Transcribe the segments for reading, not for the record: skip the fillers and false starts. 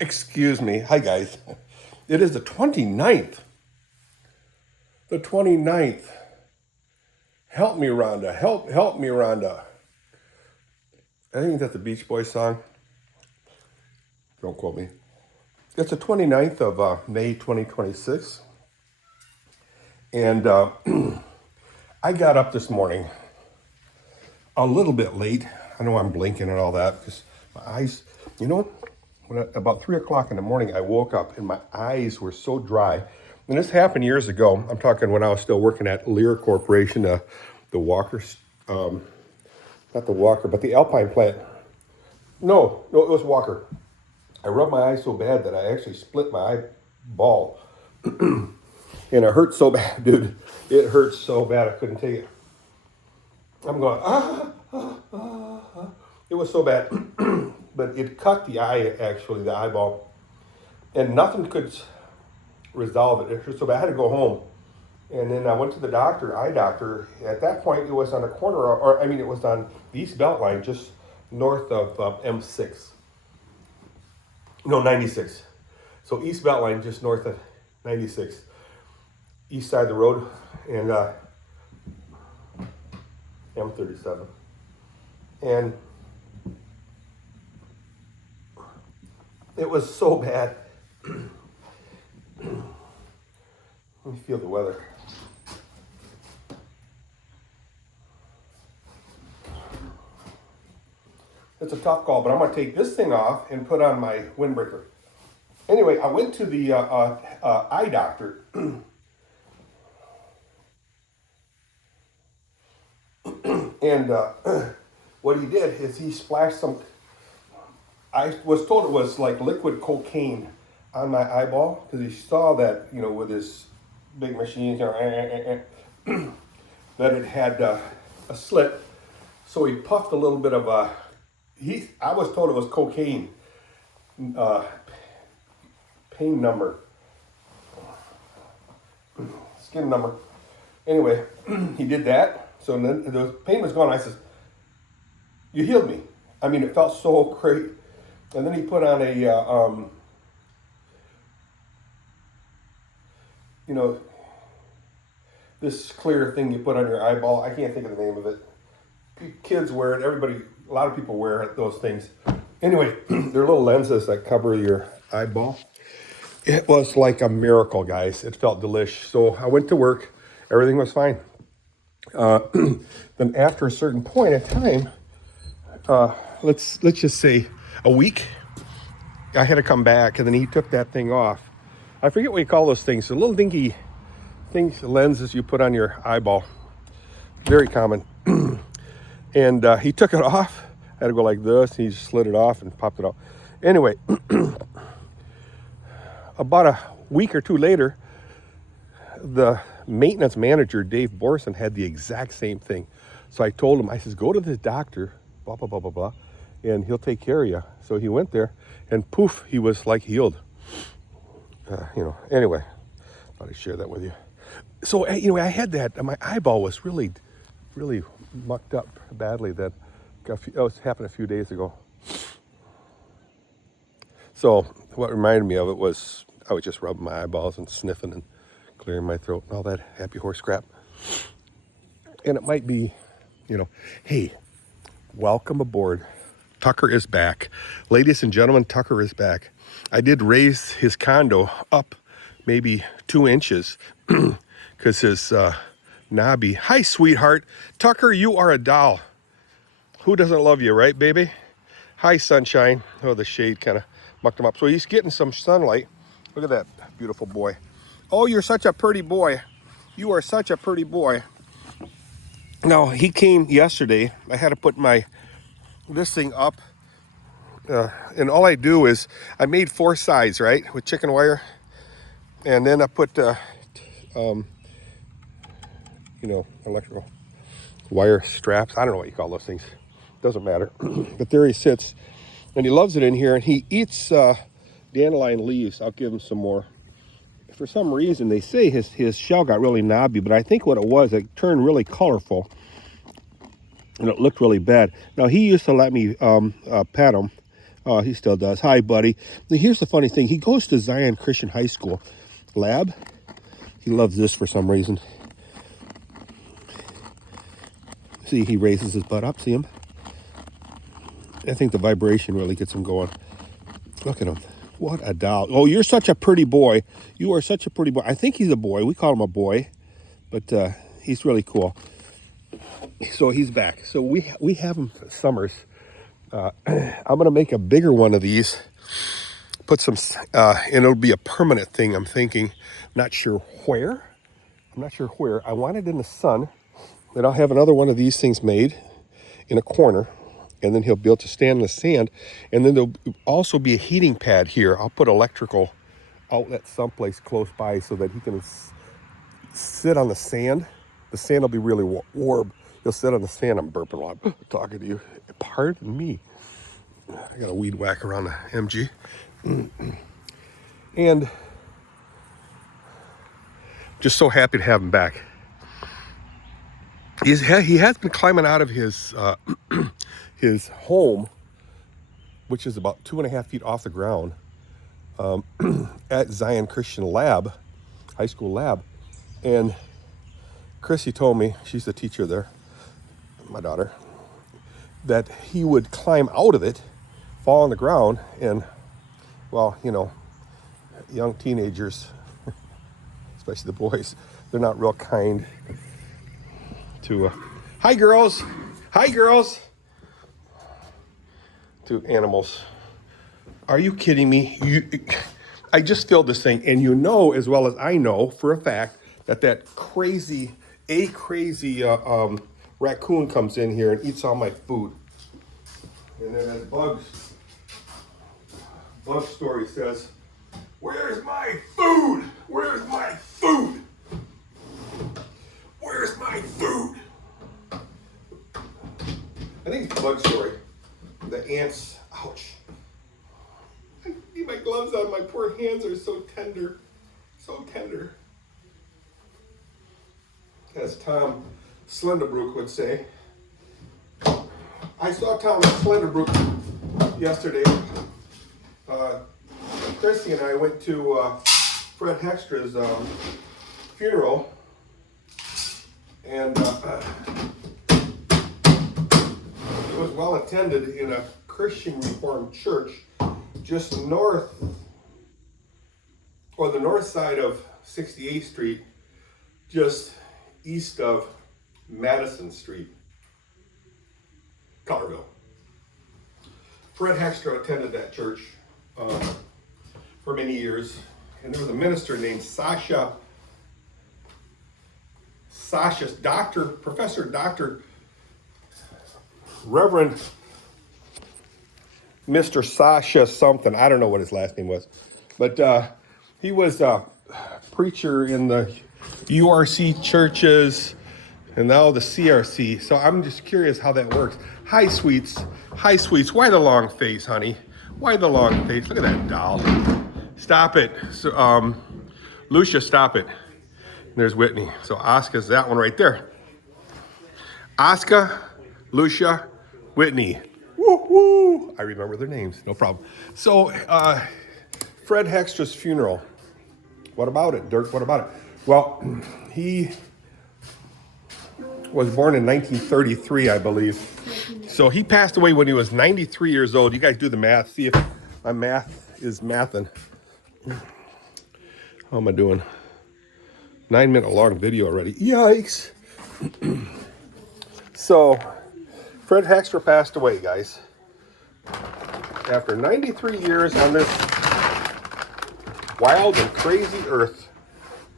Excuse me. Hi, guys. It is the 29th. The 29th. Help me, Rhonda. Help me, Rhonda. I think that's the Beach Boys song. Don't quote me. It's the 29th of May 2026. And I got up this morning a little bit late. I know I'm blinking and all that because my eyes, about 3 o'clock in the morning, I woke up and my eyes were so dry. And this happened years ago. I'm talking when I was still working at Lear Corporation, the Walker, not the Walker, but the Alpine plant. No, it was Walker. I rubbed my eyes so bad that I actually split my eyeball. And it hurt so bad, dude. It hurt so bad I couldn't take it. I'm going, It was so bad. But it cut the eye, actually, the eyeball. And nothing could resolve it. It hurt so bad. I had to go home. And then I went to the doctor, eye doctor. At that point, it was on the corner, it was on the East Beltline, just north of M6. No, 96. So East Beltline, just north of 96. East side of the road, and M37. And it was so bad. Let me feel the weather. It's a tough call, but I'm going to take this thing off and put on my windbreaker. Anyway, I went to the eye doctor. And what he did is he splashed some, I was told it was like liquid cocaine on my eyeball, because he saw that, with his big machine, that it had a slit. So he puffed a little bit of I was told it was cocaine, pain number, skin number. Anyway, he did that. So then the pain was gone. I said, "You healed me." I mean, it felt so great. And then he put on a, this clear thing you put on your eyeball. I can't think of the name of it. Kids wear it. A lot of people wear those things. Anyway, they're little lenses that cover your eyeball. It was like a miracle, guys. It felt delish. So I went to work. Everything was fine. Then after a certain point of time, let's just say a week, I had to come back, and then he took that thing off. I forget what you call those things. The little dinky things, lenses you put on your eyeball. Very common. And he took it off. I had to go like this. He just slid it off and popped it out. Anyway, about a week or two later, the maintenance manager, Dave Borson, had the exact same thing. So I told him, I says, go to the doctor, blah, blah, blah, blah, blah, and he'll take care of you. So he went there, and poof, he was like healed. Anyway, thought I'd share that with you. So, I had that, my eyeball was really, really mucked up badly. That happened a few days ago. So what reminded me of it was I was just rubbing my eyeballs and sniffing and clearing my throat and all that happy horse crap. And it might be, hey, welcome aboard. Tucker is back. Ladies and gentlemen, Tucker is back. I did raise his condo up maybe 2 inches because his knobby. Hi, sweetheart. Tucker, you are a doll. Who doesn't love you, right, baby? Hi, sunshine. Oh, the shade kind of mucked him up. So he's getting some sunlight. Look at that beautiful boy. Oh, you're such a pretty boy. You are such a pretty boy. Now, he came yesterday. I had to put this thing up. And all I do is I made 4 sides, right, with chicken wire. And then I put, electrical wire straps. I don't know what you call those things. Doesn't matter. But there he sits. And he loves it in here. And he eats dandelion leaves. I'll give him some more. for some reason, they say his shell got really knobby, but I think what it was, it turned really colorful, and it looked really bad. Now, he used to let me pet him. He still does. Hi, buddy. Now, here's the funny thing. He goes to Zion Christian High School lab. He loves this for some reason. See, he raises his butt up. See him? I think the vibration really gets him going. Look at him. What a doll. Oh, you're such a pretty boy. You are such a pretty boy. I think he's a boy. We call him a boy. But he's really cool. So he's back. So we have him summers. I'm going to make a bigger one of these. Put some, and it'll be a permanent thing, I'm thinking. Not sure where. I want it in the sun. Then I'll have another one of these things made in a corner. And then he'll be able to stand in the sand. And then there'll also be a heating pad here. I'll put electrical outlet someplace close by so that he can sit on the sand. The sand will be really warm. He'll sit on the sand. I'm burping while I'm talking to you. Pardon me. I got a weed whack around the MG. And just so happy to have him back. He has been climbing out of his his home, which is about 2.5 feet off the ground, at Zion Christian Lab, high school lab. And Chrissy told me, she's the teacher there, my daughter, that he would climb out of it, fall on the ground, and, well, you know, young teenagers, especially the boys, they're not real kind to, hi girls, to animals. Are you kidding me? I just filled this thing, and you know as well as I know for a fact that crazy raccoon comes in here and eats all my food. And then as Bug's story says, where's my food? Where's my food? Where's my food? I think it's Bug's story. The ants, ouch. I need my gloves on. My poor hands are so tender. So tender. As Tom Slenderbrook would say. I saw Tom Slenderbrook yesterday. Christy and I went to Fred Hekstra's funeral. And it was well attended in a Christian Reformed church just north, or the north side of 68th Street, just east of Madison Street, Colorville. Fred Hekstra attended that church for many years, and there was a minister named Professor Reverend Mr. Sasha something. I don't know what his last name was. But he was a preacher in the URC churches and now the CRC. So I'm just curious how that works. Hi, sweets. Hi, sweets. Why the long face, honey? Why the long face? Look at that doll. Stop it. So, Lucia, stop it. There's Whitney. So Oscar's that one right there. Oscar, Lucia, Whitney. Woo woo! I remember their names, no problem. So, Fred Hekstra's funeral. What about it, Dirk? What about it? Well, he was born in 1933, I believe. So he passed away when he was 93 years old. You guys do the math. See if my math is mathin'. How am I doing? 9-minute long video already. Yikes! So, Fred Hekstra passed away, guys. After 93 years on this wild and crazy earth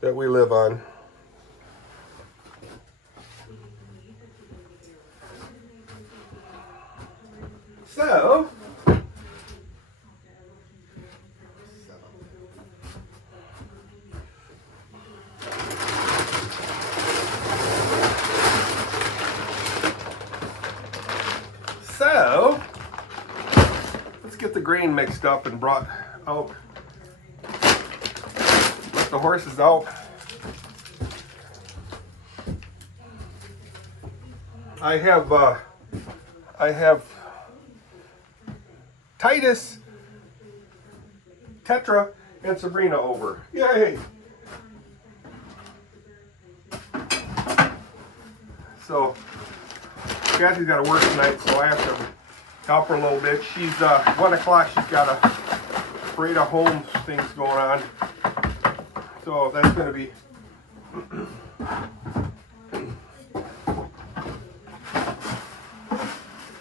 that we live on. So, let's get the grain mixed up and brought out. Let the horses out. I have Titus, Tetra, and Sabrina over. Yay! So Kathy's got to work tonight, so I have to help her a little bit. She's 1 o'clock. She's got a parade of home things going on, so that's going to be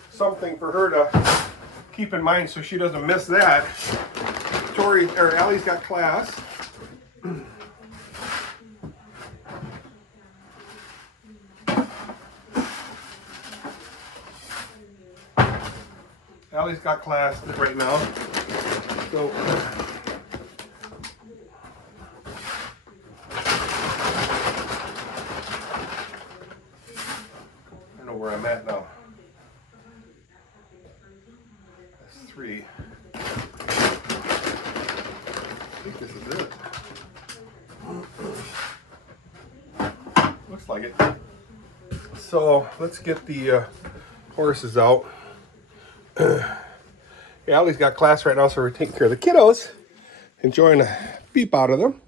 something for her to keep in mind, so she doesn't miss that. Allie's got class. Allie's got class right now, so I know where I'm at now. That's 3. I think this is it. Looks like it. So let's get the horses out. Allie's got class right now, so we're taking care of the kiddos, enjoying a beep out of them.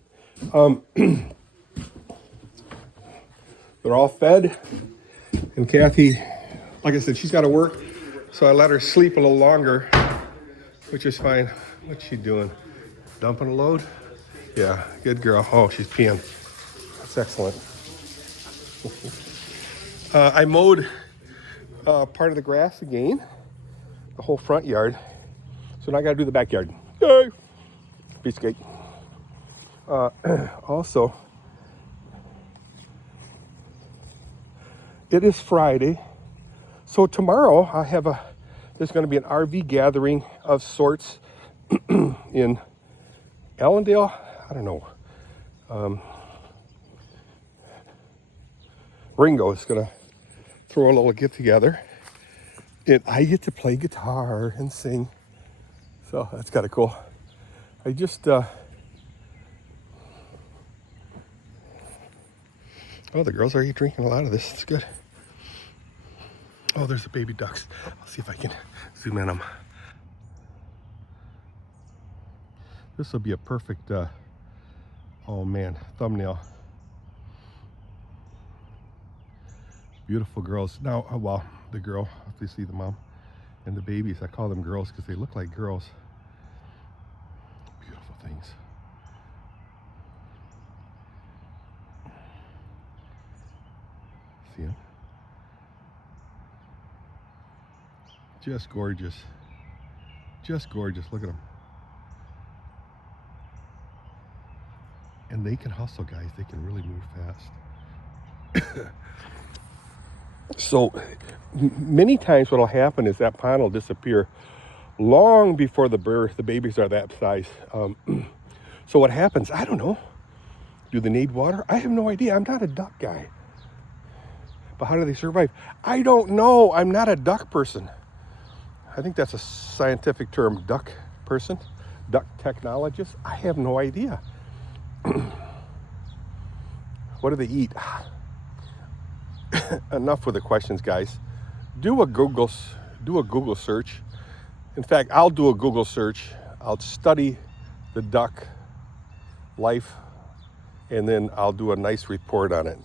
They're all fed, and Kathy, like I said, she's got to work, so I let her sleep a little longer, which is fine. What's she doing? Dumping a load? Yeah, good girl. Oh, she's peeing. That's excellent. I mowed part of the grass again, the whole front yard. So now I got to do the backyard. Yay! Piece of cake. Also, it is Friday. So tomorrow there's going to be an RV gathering of sorts in Allendale. I don't know. Ringo is going to throw a little get together. And I get to play guitar and sing. So that's kind of cool. I just, oh, the girls are drinking a lot of this. It's good. Oh, there's the baby ducks. I'll see if I can zoom in them. This will be a perfect, oh man, thumbnail. Beautiful girls. Now, well, the girl, if you see the mom and the babies, I call them girls because they look like girls. Beautiful things. See them? Just gorgeous. Just gorgeous. Look at them. And they can hustle, guys. They can really move fast. So many times what will happen is that pond will disappear long before the babies are that size. So what happens? I don't know. Do they need water? I have no idea. I'm not a duck guy. But how do they survive? I don't know. I'm not a duck person. I think that's a scientific term, duck person, duck technologist. I have no idea. What do they eat? Enough with the questions, guys. Do a Google search. In fact, I'll do a Google search. I'll study the duck life, and then I'll do a nice report on it.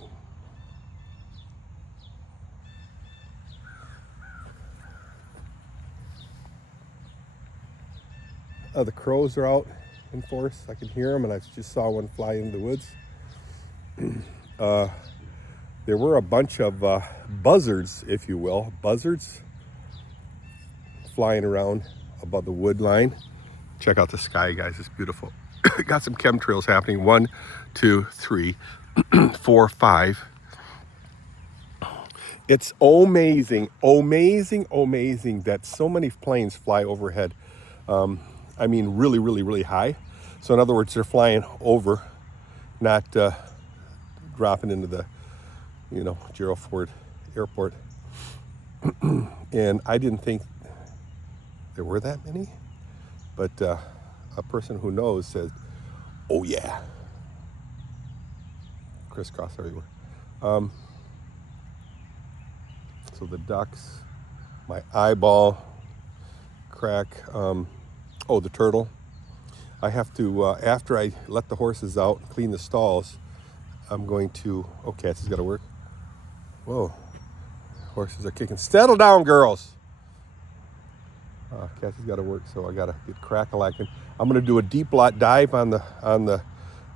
The crows are out in force. I can hear them, and I just saw one fly into the woods. There were a bunch of buzzards, if you will, flying around above the wood line. Check out the sky, guys. It's beautiful. Got some chemtrails happening. 1, 2, 3, 4, 5. It's amazing that so many planes fly overhead. I mean, really, really, really high. So in other words, they're flying over, not dropping into the, Gerald Ford Airport. And I didn't think there were that many, but a person who knows said, oh yeah, crisscross everywhere. So the ducks, my eyeball crack. Oh, the turtle. I have to, after I let the horses out, clean the stalls, I'm going to, oh, Cassie's got to work. Whoa, horses are kicking. Settle down, girls. Cassie's got to work, so I got to get crack-a-lacking. I'm going to do a deep lot dive on the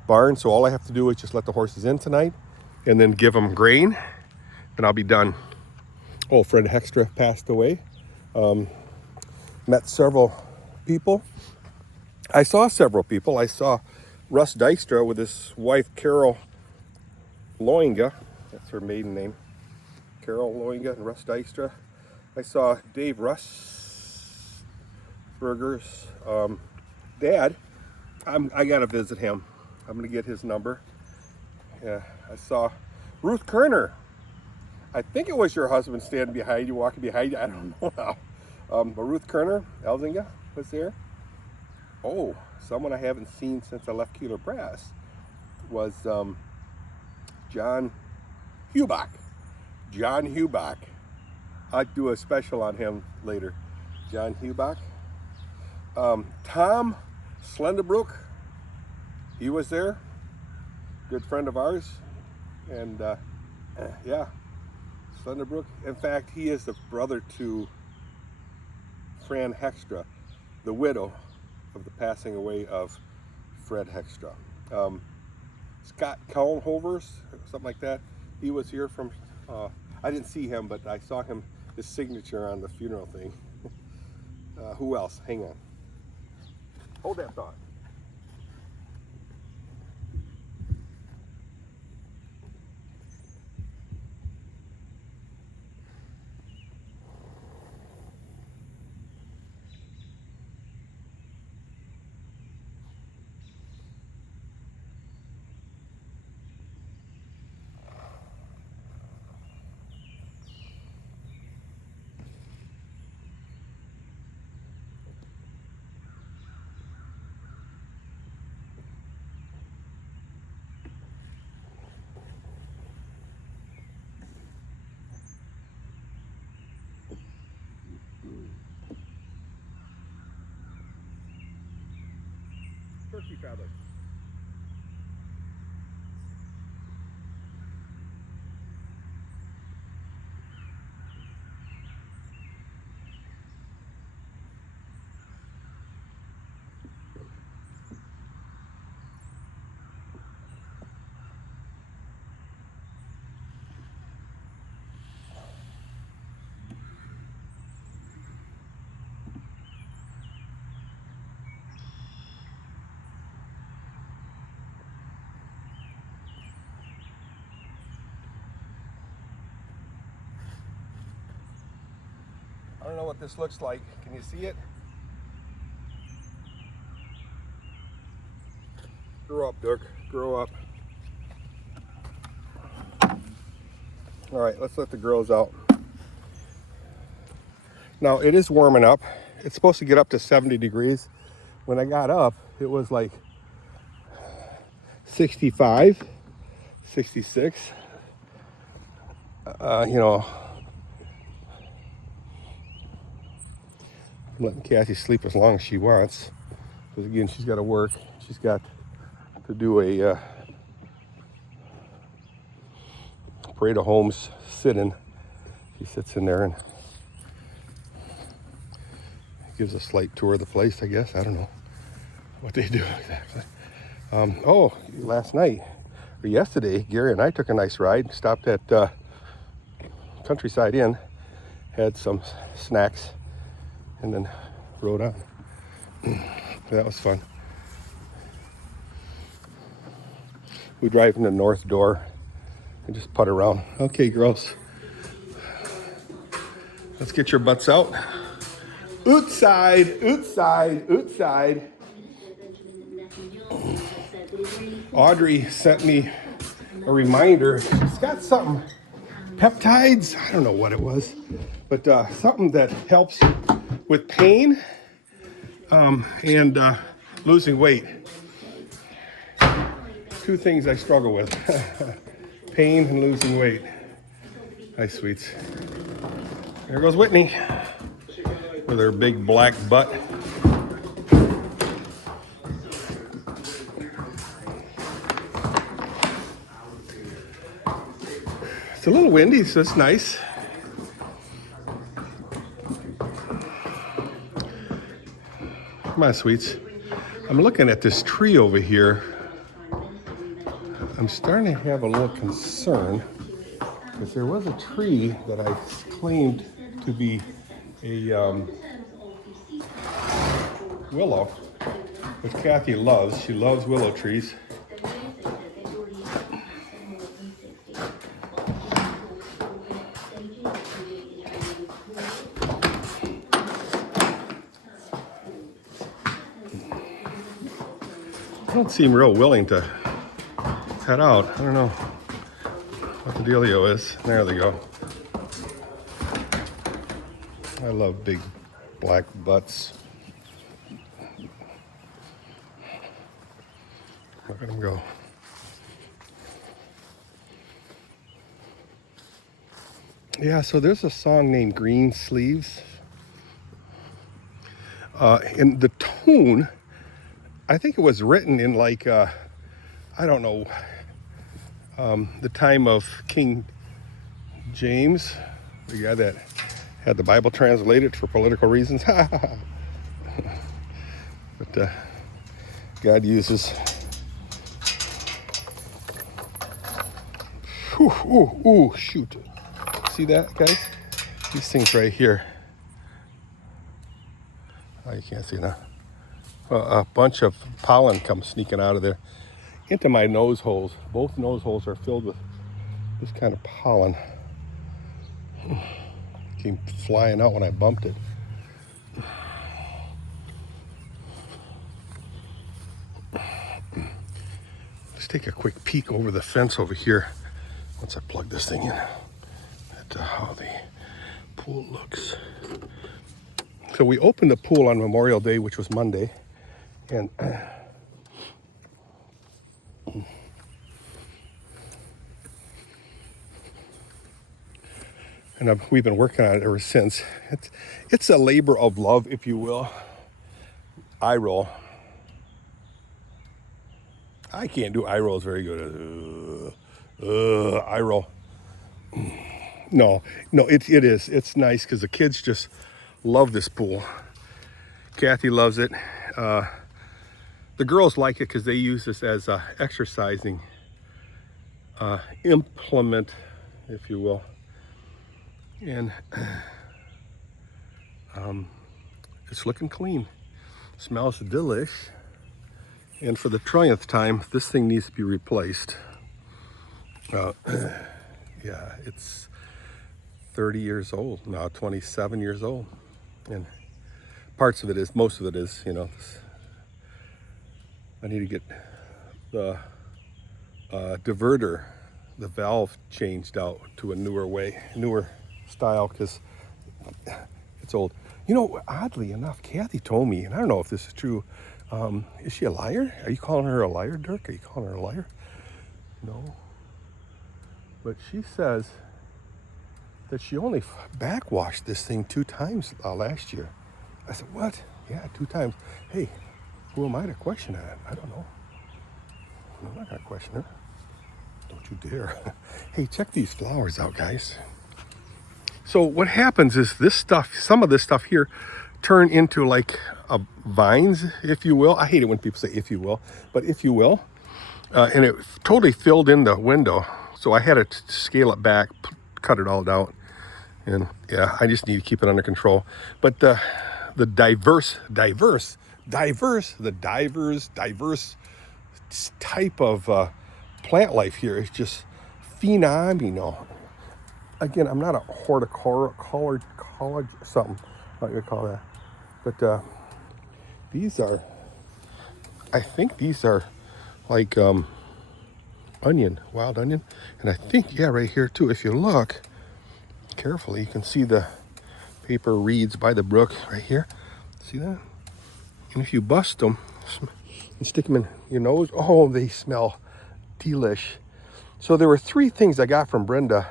barn, so all I have to do is just let the horses in tonight and then give them grain, and I'll be done. Oh, Fred Hekstra passed away. Met several people. I saw several people. I saw Russ Dykstra with his wife, Carol Loinga. That's her maiden name. Carol Loinga and Russ Dykstra. I saw Dave Russberger's dad. I got to visit him. I'm going to get his number. Yeah, I saw Ruth Kerner. I think it was your husband standing behind you, walking behind you. I don't know now. But Ruth Kerner, Elzinga, was there. Oh, someone I haven't seen since I left Keeler Brass was John Hubach. John Hubach. I'd do a special on him later. John Hubach. Tom Slenderbrook, he was there. Good friend of ours. And yeah, Slenderbrook. In fact, he is the brother to Fran Hekstra, the widow of the passing away of Fred Hekstra. Scott Kallenhovers, something like that. He was here from, I didn't see him, but I saw him, his signature on the funeral thing. Who else? Hang on. Hold that thought. Turkey feather. I don't know what this looks like. Can you see it? Grow up, Dirk. Grow up. All right, let's let the girls out. Now, it is warming up. It's supposed to get up to 70 degrees. When I got up, it was like 65, 66. You know, I'm letting Cassie sleep as long as she wants. Because again, she's got to work. She's got to do a Parade of Homes sit-in. She sits in there and gives a slight tour of the place, I guess. I don't know what they do exactly. Oh, last night, or yesterday, Gary and I took a nice ride. Stopped at Countryside Inn, had some snacks, and then rode on. That was fun. We drive in the north door and just putt around. Okay, girls. Let's get your butts out. Outside, outside, outside. Audrey sent me a reminder. She's got something, peptides, I don't know what it was, but something that helps with pain and losing weight. Two things I struggle with. pain and losing weight. Hi, sweets. There goes Whitney with her big black butt. It's a little windy, so it's nice. Come on, sweets. I'm looking at this tree over here. I'm starting to have a little concern because there was a tree that I claimed to be a willow, which Kathy loves. She loves willow trees. They don't seem real willing to head out. I don't know what the dealio is. There they go. I love big black butts. Look at them go. Yeah, so there's a song named Green Sleeves. And the tone, I think it was written in like, I don't know, the time of King James, the guy that had the Bible translated for political reasons. But God uses. Ooh, shoot. See that, guys? These things right here. Oh, you can't see now. A bunch of pollen comes sneaking out of there into my nose holes. Both nose holes are filled with this kind of pollen. Came flying out when I bumped it. Let's take a quick peek over the fence over here once I plug this thing in at how the pool looks. So we opened the pool on Memorial Day, which was Monday, and we've been working on it ever since. It's a labor of love, if you will. Eye roll. I can't do eye rolls very good. Eye roll. No, it is. It's nice because the kids just love this pool. Kathy loves it. The girls like it because they use this as a exercising implement, if you will. And it's looking clean. Smells delish. And for the 20th time, this thing needs to be replaced. Yeah, it's 30 years old now, 27 years old. And most of it is, you know, I need to get the diverter, the valve changed out to a newer style because it's old. You know, oddly enough, Kathy told me, and I don't know if this is true, is she a liar? Are you calling her a liar, Dirk? Are you calling her a liar? No. But she says that she only backwashed this thing 2 times last year. I said, what? Yeah, 2 times. Hey, who am I to question that? I don't know. I'm not going to question her. Don't you dare. Hey, check these flowers out, guys. So what happens is this stuff, some of this stuff here, turn into like vines, if you will. I hate it when people say if you will, but if you will. And it totally filled in the window. So I had to scale it back, cut it all down. And yeah, I just need to keep it under control. But the diverse type of plant life here is just phenomenal. Again, I'm not a horticulturist, something, what you call that. But these are, I think these are like wild onion. And I think, yeah, right here too, if you look carefully, you can see the paper reeds by the brook right here. See that? And if you bust them and stick them in your nose, oh, they smell delish. So there were three things I got from Brenda,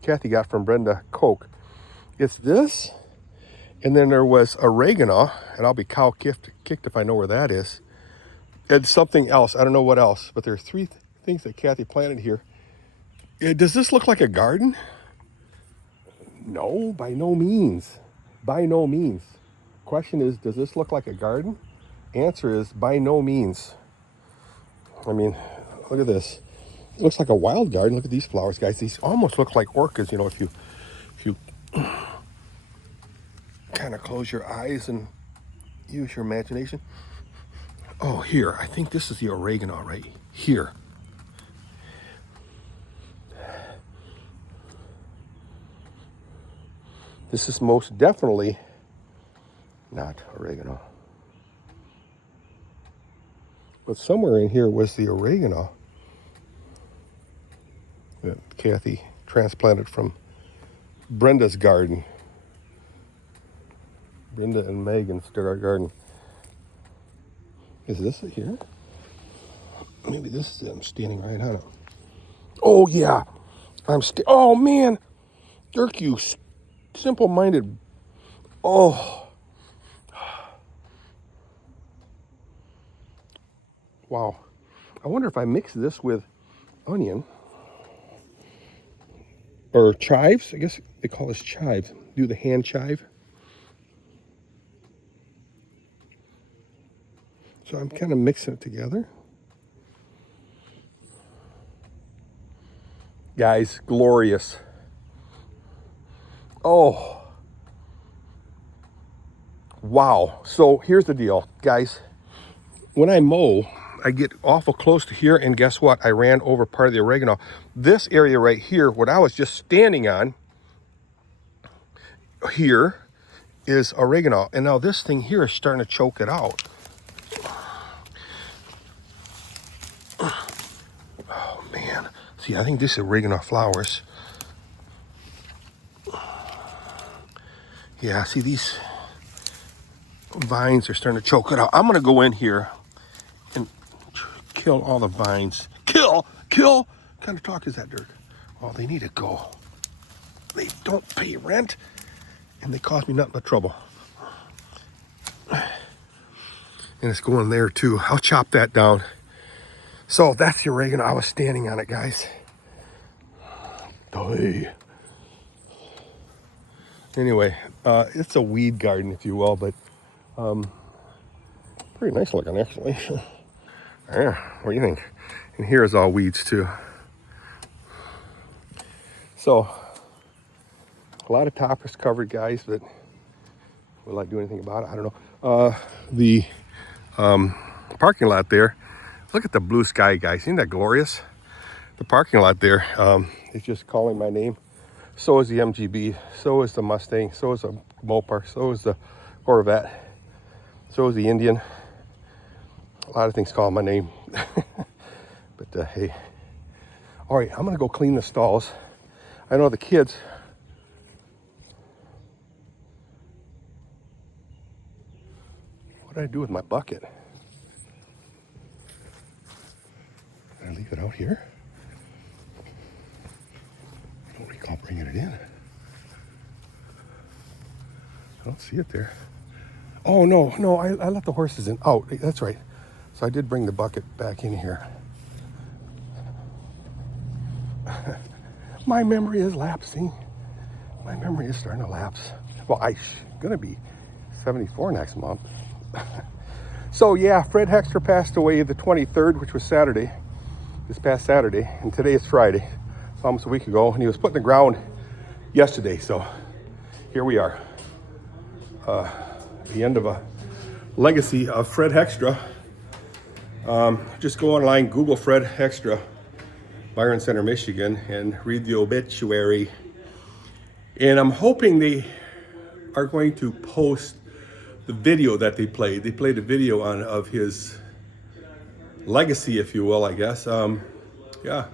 Kathy got from Brenda Coke. It's this, and then there was oregano, and I'll be cow kicked if I know where that is. And something else, I don't know what else, but there are three things that Kathy planted here. Does this look like a garden? No, by no means. By no means. Question is, does this look like a garden? Answer is, by no means. I mean, look at this. It looks like a wild garden. Look at these flowers, guys. These almost look like orchids, you know, if you kind of close your eyes and use your imagination. Oh, here, I think this is the oregano right here. This is most definitely not oregano. But somewhere in here was the oregano that Kathy transplanted from Brenda's garden. Brenda and Megan's garden. Is this it here? Maybe this is it. I'm standing right on it. Oh, yeah. Oh, man. Dirk, you simple-minded. Oh. Wow. I wonder if I mix this with onion or chives. I guess they call this chives. Do the hand chive. So I'm kind of mixing it together. Guys, glorious. Oh. Wow. So here's the deal, guys. When I mow, I get awful close to here, and guess what? I ran over part of the oregano. This area right here, what I was just standing on here, is oregano. And now this thing here is starting to choke it out. Oh, man. See, I think this is oregano flowers. Yeah, see, these vines are starting to choke it out. I'm going to go in here and kill all the vines. Kill! What kind of talk is that, Dirk? Oh, they need to go. They don't pay rent, and they cause me nothing but trouble. And it's going there, too. I'll chop that down. So that's the oregano. I was standing on it, guys. Hey. Anyway, it's a weed garden, if you will, but pretty nice looking, actually. Yeah, what do you think? And here's all weeds, too. So, a lot of toppers covered, guys, but will I do anything about it? I don't know. The parking lot there, look at the blue sky, guys. Isn't that glorious? The parking lot there is just calling my name. So is the MGB, so is the Mustang, so is the Mopar, so is the Corvette, so is the Indian. A lot of things call my name. But hey. All right, I'm gonna go clean the stalls. I know the kids. What did I do with my bucket? Did I leave it out here? I don't recall bringing it in. I don't see it there. Oh, no, I let the horses in. Oh, that's right. So I did bring the bucket back in here. My memory is lapsing. My memory is starting to lapse. Well, I'm going to be 74 next month. So, yeah, Fred Hekstra passed away the 23rd, which was Saturday, this past Saturday. And today is Friday. It's almost a week ago. And he was put in the ground yesterday. So here we are. The end of a legacy of Fred Hekstra. Just go online, Google Fred Hekstra, Byron Center, Michigan, and read the obituary. And I'm hoping they are going to post the video that they played. They played a video of his legacy, if you will, I guess. Yeah.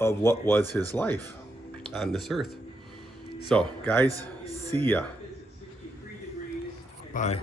Of what was his life on this earth. So, guys, see ya. Bye.